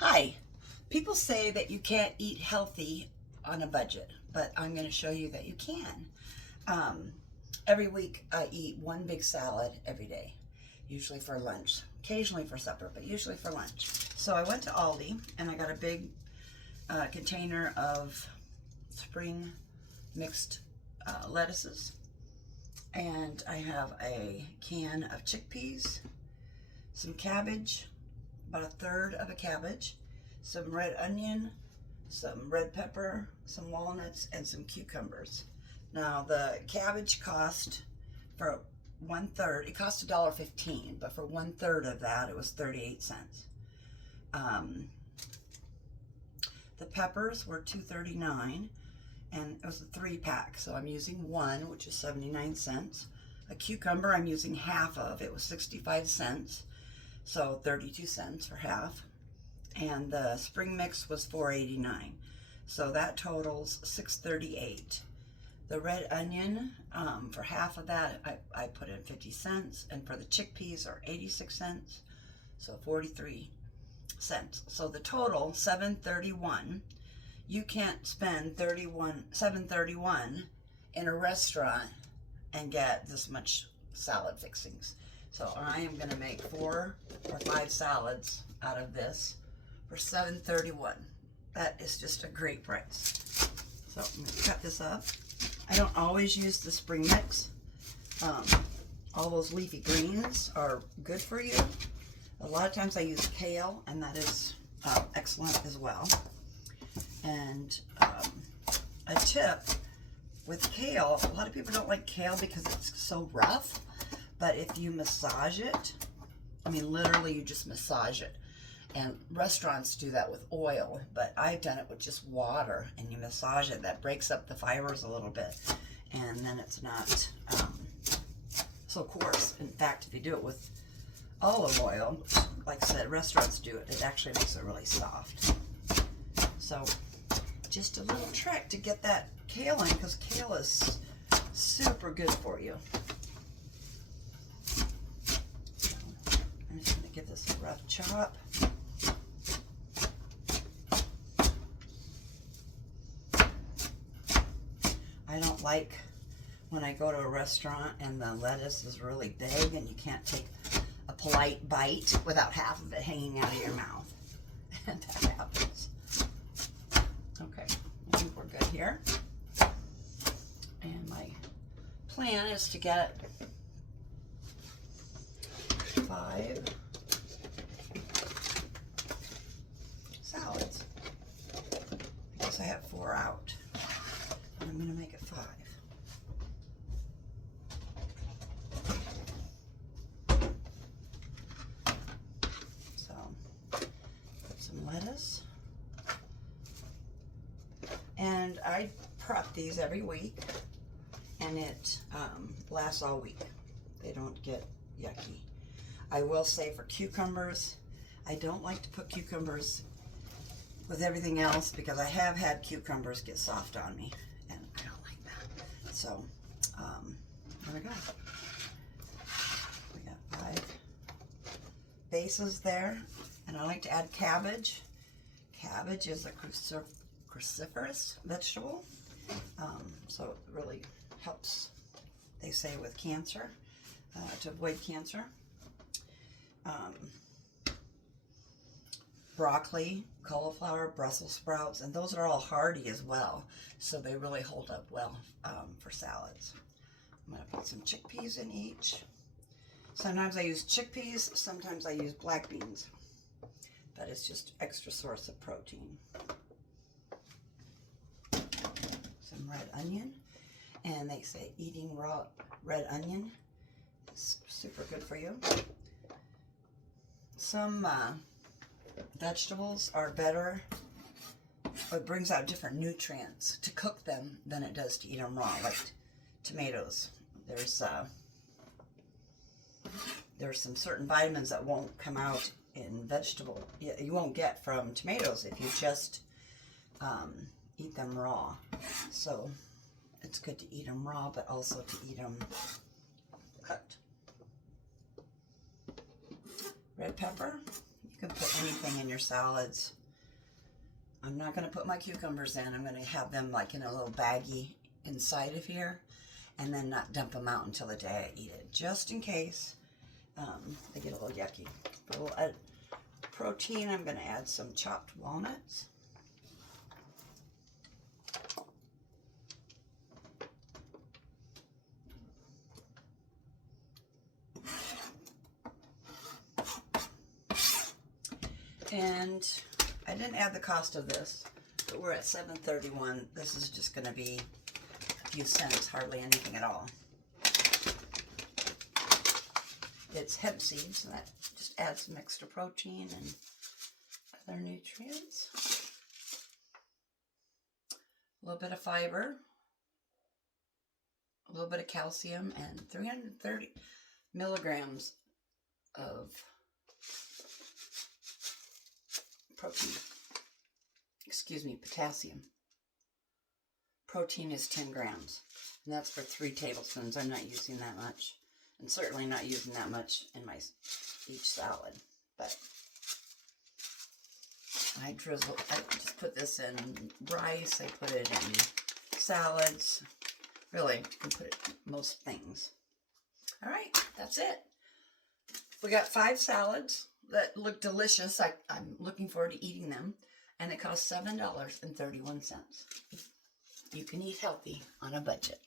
Hi. People say that you can't eat healthy on a budget, but I'm going to show you that you can. Um, every week I eat one big salad every day, usually for lunch, occasionally for supper, but usually for lunch. So I went to Aldi and I got a big container of spring mixed lettuces, and I have a can of chickpeas, some cabbage, about a third of a cabbage, some red onion, some red pepper, some walnuts, and some cucumbers. Now the cabbage cost for one third, it cost $1.15, but for one third of that it was 38 cents. The peppers were $2.39, and it was a 3-pack, so I'm using one, which is 79 cents. A cucumber I'm using half of, it was 65 cents, so 32 cents for half. And the spring mix was $4.89, so that totals $6.38. The red onion, for half of that I put in 50 cents, and for the chickpeas are 86 cents, so 43 cents. So the total $7.31. You can't spend $7.31 in a restaurant and get this much salad fixings. So I am going to make 4 or 5 salads out of this for $7.31. That is just a great price. So I'm going to cut this up. I don't always use the spring mix. All those leafy greens are good for you. A lot of times I use kale, and that is excellent as well. And a tip with kale, a lot of people don't like kale because it's so rough, but if you massage it, I mean literally you just massage it, and restaurants do that with oil, but I've done it with just water, and you massage it. That breaks up the fibers a little bit, and then it's not so coarse. In fact, if you do it with olive oil, like I said, restaurants do it, it actually makes it really soft. So just a little trick to get that kale in, because kale is super good for you. So I'm just going to give this a rough chop. I don't like when I go to a restaurant and the lettuce is really big and you can't take a polite bite without half of it hanging out of your mouth. And that happens. Okay, I think we're good here. And my plan is to get 5 salads. I guess I have 4 out. And I'm going to make it 5. So, put some lettuce. And I prep these every week, and it lasts all week. They don't get yucky. I will say for cucumbers, I don't like to put cucumbers with everything else because I have had cucumbers get soft on me, and I don't like that. So, there we go. We got 5 bases there, and I like to add cabbage. Cabbage is a cruciferous vegetable, so it really helps, they say, with cancer, to avoid cancer. Broccoli, cauliflower, Brussels sprouts, and those are all hardy as well, so they really hold up well for salads. I'm going to put some chickpeas in each. Sometimes I use chickpeas, sometimes I use black beans, but it's just extra source of protein. Some red onion, and they say eating raw red onion is super good for you. Some vegetables are better, it brings out different nutrients to cook them than it does to eat them raw, like tomatoes. There's some certain vitamins that won't come out in vegetable, you won't get from tomatoes if you just eat them raw. So it's good to eat them raw, but also to eat them cooked. Red pepper, you You can put anything in your salads. I'm not going to put my cucumbers in. I'm going to have them like in a little baggie inside of here, and then not dump them out until the day I eat it, just in case they get a little yucky. But we'll add protein. I'm going to add some chopped walnuts. And I didn't add the cost of this, but we're at $7.31. This is just going to be a few cents, hardly anything at all. It's hemp seeds, and that just adds some extra protein and other nutrients. A little bit of fiber, a little bit of calcium, and 330 milligrams of protein. Excuse me, potassium. Protein is 10 grams, and that's for 3 tablespoons. I'm not using that much, and certainly not using that much in my each salad. But I just put this in rice. I put it in salads. Really, you can put it in most things. All right, that's it. We got 5 salads that look delicious. I'm looking forward to eating them. And it costs $7.31. You can eat healthy on a budget.